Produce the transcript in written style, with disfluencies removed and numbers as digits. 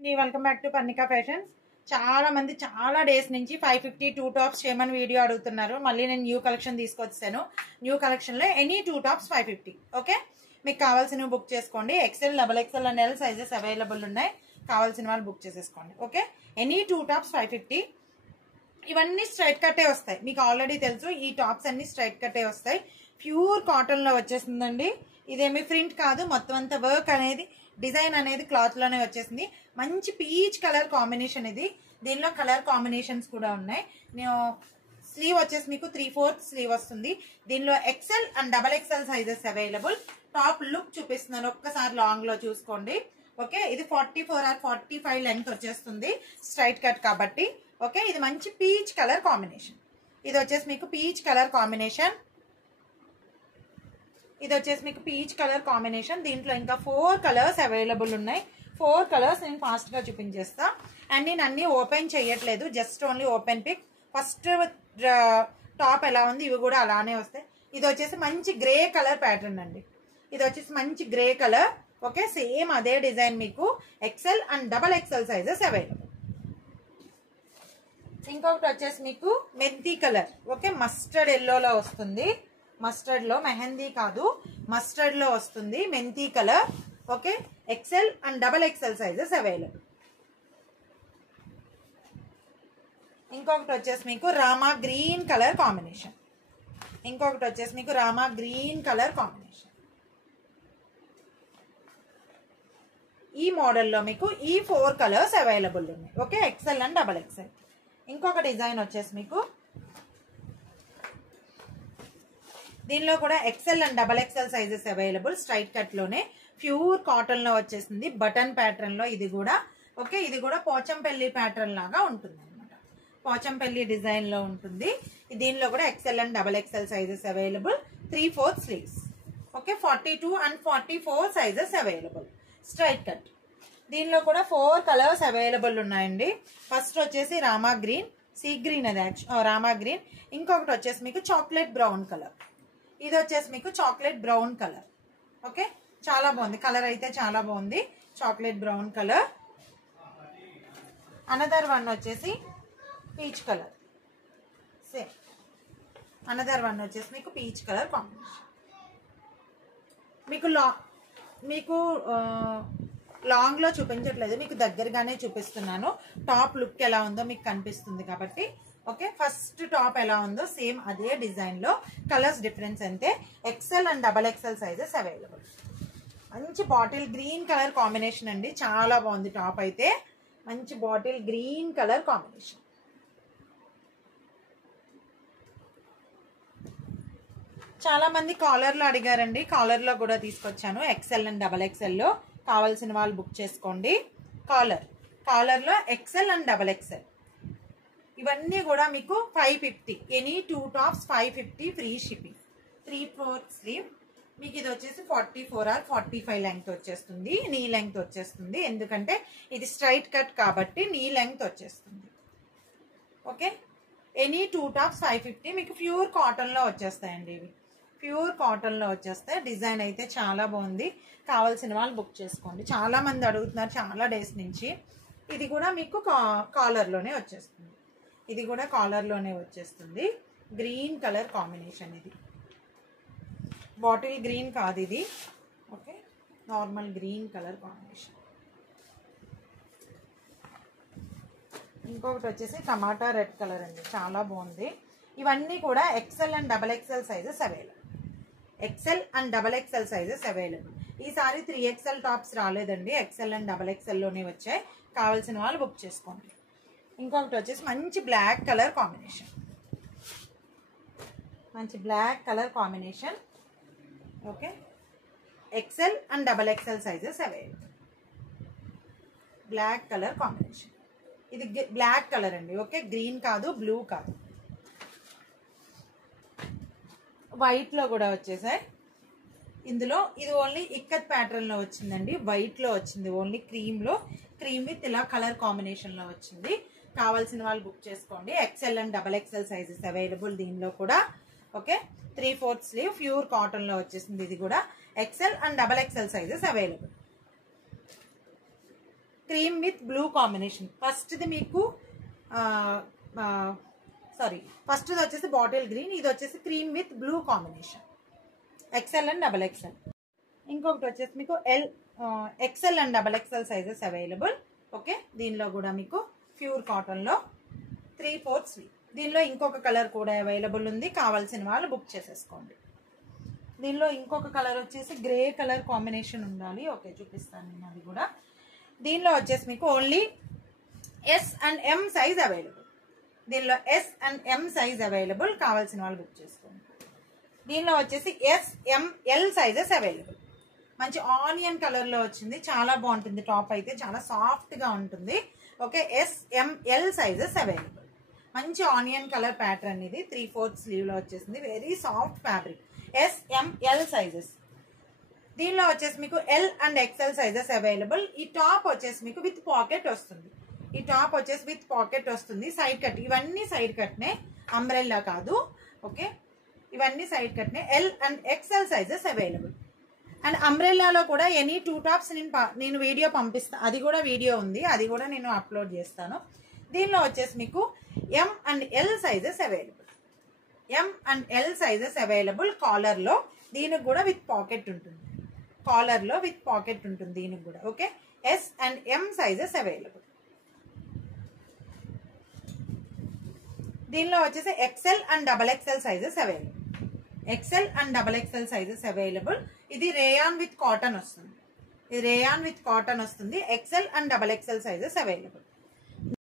Welcome back to Parnika fashions. చాలా మంది చాలా డేస్ నుంచి 550 2 టాప్స్ చేయమని వీడియో అడుగుతున్నారు. మళ్ళీ నేను న్యూ కలెక్షన్ తీసుకొచ్చాను. న్యూ కలెక్షన్ లో ఎనీ 2 టాప్స్ 550. ఓకే, మీకు కావాల్సినవి బుక్ చేసుకోండి. XL, XXL and L sizes available ఉన్నాయి. కావాల్సిన వాళ్ళు బుక్ చేసేసుకోండి. Okay, any 2 tops 550. ఇవన్నీ స్ట్రైట్ కట్టే వస్తాయి. మీకు ఆల్రెడీ తెలుసు ఈ టాప్స్ అన్ని స్ట్రైట్ కట్టే వస్తాయి. ప్యూర్ కాటన్ లో వచ్చేసిందండి. ఇదేమి ప్రింట్ కాదు, మొత్తం అంతా వర్క్ అనేది డిజైన్ అనేది క్లాత్ లోనే వచ్చేసింది. మంచి పీచ్ కలర్ కాంబినేషన్ ఇది. దీనిలో కలర్ కాంబినేషన్స్ కూడా ఉన్నాయి. నేను స్లీవ్ వచ్చేసి మీకు 3/4 స్లీవ్ వస్తుంది. దీనిలో XL and XXL sizes available. Top look చూపిస్తున్నాను, ఒక్కసారి లాంగ్ లో చూసుకోండి. ఓకే, ఇది 44 or 45 లెంగ్త్ వచ్చేస్తుంది, స్ట్రైట్ కట్ కాబట్టి. ఓకే, ఇది మంచి పీచ్ కలర్ కాంబినేషన్. ఇది వచ్చేసి మీకు పీచ్ కలర్ కాంబినేషన్. ఇది వచ్చేసి మీకు పీచ్ కలర్ కాంబినేషన్. దీంట్లో ఇంకా 4 కలర్స్ అవైలబుల్ ఉన్నాయి. 4 కలర్స్ నేను ఫాస్ట్ గా చూపించేస్తా. అండ్ నేను అన్ని ఓపెన్ చేయట్లేదు, just only open pick. First top ఎలా ఉంది, ఇవి కూడా అలానే వస్తాయి. ఇది వచ్చేసి మంచి గ్రే కలర్ ప్యాటర్న్ అండి. ఇది వచ్చేసి మంచి గ్రే కలర్. ఓకే, సేమ్ అదే డిజైన్ మీకు XL and XXL sizes available. ఇంకొకటి వచ్చేసి మీకు మెంతి కలర్. ఓకే, మస్టర్డ్ ఎల్లోలో వస్తుంది. మస్టర్డ్ లో, మెహందీ కాదు, మస్టర్డ్ లో వస్తుంది మెంతి colour. Okay, XL and XXL sizes available. ఇంకొకటి వచ్చేసి మీకు రామా గ్రీన్ కలర్ కాంబినేషన్. ఇంకొకటి వచ్చేసి మీకు రామా గ్రీన్ కలర్ కాంబినేషన్. ఈ మోడల్లో మీకు ఈ 4 కలర్స్ అవైలబుల్ ఉన్నాయి. Okay, XL and XXL. ఇంకొక డిజైన్ వచ్చేసి మీకు దీనిలో కూడా XL and XXL sizes available. Straight cut లోనే ప్యూర్ కాటన్ లో వచ్చేసింది, బటన్ ప్యాటర్న్ లో. ఇది కూడా ఓకే, ఇది కూడా పోచంపల్లి ప్యాటర్న్ లాగా ఉంటుంది అనమాట. పోచంపల్లి డిజైన్ లో ఉంటుంది. దీనిలో కూడా XL and XXL sizes available. 3/4 sleeves. Okay, 42 and 44 sizes available. Straight cut. దీనిలో కూడా 4 కలర్స్ అవైలబుల్ ఉన్నాయండి. ఫస్ట్ వచ్చేసి రామా గ్రీన్, సీ గ్రీన్, అది రామా గ్రీన్. ఇంకొకటి వచ్చేసి మీకు చాక్లెట్ బ్రౌన్ కలర్. ఇది వచ్చేసి మీకు చాక్లెట్ బ్రౌన్ కలర్. ఓకే, చాలా బాగుంది కలర్, అయితే చాలా బాగుంది. Chocolate brown colour. Another one వచ్చేసి peach colour. Same another one వచ్చేసి మీకు పీచ్ కలర్ కాంబినేషన్. మీకు లాంగ్ లో చూపించట్లేదు, మీకు దగ్గరగానే చూపిస్తున్నాను. టాప్ లుక్ ఎలా ఉందో మీకు కనిపిస్తుంది కాబట్టి. ఓకే, ఫస్ట్ టాప్ ఎలా ఉందో సేమ్ అదే డిజైన్ లో, కలర్స్ డిఫరెన్స్ అంతే. XL and XXL sizes available. మంచి బాటిల్ గ్రీన్ కలర్ కాంబినేషన్ అండి, చాలా బాగుంది టాప్ అయితే. మంచి బాటిల్ గ్రీన్ కలర్ కాంబినేషన్. చాలా మంది కాలర్ లో అడిగారండి, కాలర్ లో కూడా తీసుకొచ్చాను. XL అండ్ XXL లో కావాల్సిన వాళ్ళు బుక్ చేసుకోండి. కాలర్ లో XL అండ్ XXL. ఇవన్నీ కూడా మీకు 550. Any 2 tops 550 free shipping. 3/4 sleeve. మీకు ఇది వచ్చేసి 44 or 45 లెంగ్త్ వచ్చేస్తుంది. నీ లెంగ్త్ వచ్చేస్తుంది, ఎందుకంటే ఇది స్ట్రైట్ కట్ కాబట్టి నీ లెంగ్త్ వచ్చేస్తుంది. Okay, any 2 tops 550. మీకు ప్యూర్ కాటన్ లో వచ్చేస్తాయండి. ఇవి ప్యూర్ కాటన్ లో వచ్చేస్తాయి. డిజైన్ అయితే చాలా బాగుంది. కావాల్సిన వాళ్ళు బుక్ చేసుకోండి. చాలా మంది అడుగుతున్నారు చాలా డేస్ నుంచి. ఇది కూడా మీకు కాలర్ లోనే వచ్చేస్తుంది. ఇది కూడా కాలర్ లోనే వచ్చేస్తుంది. Green colour combination. ఇది బాటిల్ గ్రీన్ కాదు, ఇది okay, normal green colour combination. ఇంకొకటి వచ్చేసి టమాటా రెడ్ కలర్ అండి, చాలా బాగుంది. ఇవన్నీ కూడా XL and XXL sizes available. XL and XXL sizes available. ఈసారి 3XL టాప్స్ రాలేదండి, XL అండ్ XXL లోనే వచ్చాయి. కావాల్సిన వాళ్ళు బుక్ చేసుకోండి. ఇంకొకటి వచ్చేసి మంచి బ్లాక్ కలర్ కాంబినేషన్. మంచి black colour combination. Okay, XL and XXL sizes available. Black colour combination. ఇది బ్లాక్ కలర్ అండి. ఓకే, గ్రీన్ కాదు, బ్లూ కాదు. వైట్ లో కూడా వచ్చేసాయి. ఇందులో ఇది ఓన్లీ ఇక్కత్ ప్యాటర్న్ లో వచ్చిందండి. వైట్ లో వచ్చింది, ఓన్లీ క్రీమ్ లో, క్రీమ్ విత్ ఇలా కలర్ కాంబినేషన్ లో వచ్చింది. కావాల్సిన వాళ్ళు బుక్ చేసుకోండి. XL and XXL sizes available దీనిలో కూడా. ఓకే, 3/4 స్లీవ్, ప్యూర్ కాటన్ లో వచ్చేసింది. ఇది కూడా XL and XXL sizes available. Cream with blue combination. ఫస్ట్ది మీకు ఫస్ట్ది వచ్చేసి బాటిల్ గ్రీన్, ఇది వచ్చేసి cream with blue combination. XL and XXL. ఇంకొకటి వచ్చేసి మీకు XL and XXL sizes available. Okay, దీనిలో కూడా మీకు ప్యూర్ కాటన్లో 3/4 స్లీవ్. దీనిలో ఇంకొక కలర్ కూడా అవైలబుల్ ఉంది, కావాల్సిన వాళ్ళు బుక్ చేసేసుకోండి. దీనిలో ఇంకొక కలర్ వచ్చేసి గ్రే కలర్ కాంబినేషన్ ఉండాలి. ఓకే, చూపిస్తాను నేను అది కూడా. దీనిలో వచ్చేసి మీకు only S and M size available. దీనిలో S and M size available, కావాల్సిన వాళ్ళు బుక్ చేసుకోండి. దీనిలో వచ్చేసి S, M, L sizes available. మంచి ఆనియన్ కలర్లో వచ్చింది, చాలా బాగుంటుంది. టాప్ అయితే చాలా సాఫ్ట్గా ఉంటుంది. Okay, S, M, L sizes available. మంచి ఆనియన్ కలర్ ప్యాటర్న్ ఇది. 3/4 స్లీవ్లో వచ్చేసింది. Very soft fabric. S, M, L sizes. దీనిలో వచ్చేసి మీకు L and XL sizes available. ఈ టాప్ వచ్చేసి మీకు విత్ పాకెట్ వస్తుంది. ఈ టాప్ వచ్చేసి విత్ పాకెట్ వస్తుంది. సైడ్ కట్, ఇవన్నీ సైడ్ కట్నే, అంబ్రెల్లా కాదు. ఓకే, ఇవన్నీ సైడ్ కట్నే. L and XL sizes available. And అంబ్రెల్లాలో కూడా ఎనీ 2 టాప్స్ నేను వీడియో పంపిస్తాను. అది కూడా వీడియో ఉంది, అది కూడా నేను అప్లోడ్ చేస్తాను. దీనిలో వచ్చేసి మీకు M and L sizes available. M and L sizes available. కాలర్లో దీనికి కూడా విత్ పాకెట్ ఉంటుంది. కాలర్లో విత్ పాకెట్ ఉంటుంది దీనికి కూడా. Okay, S and M sizes available. దీనిలో వచ్చేసి XL and XXL sizes available. XL and XXL sizes available. ఇది రేయాన్ విత్ కాటన్ వస్తుంది. ఇది రేయాన్ విత్ కాటన్ వస్తుంది. XL and XXL sizes available.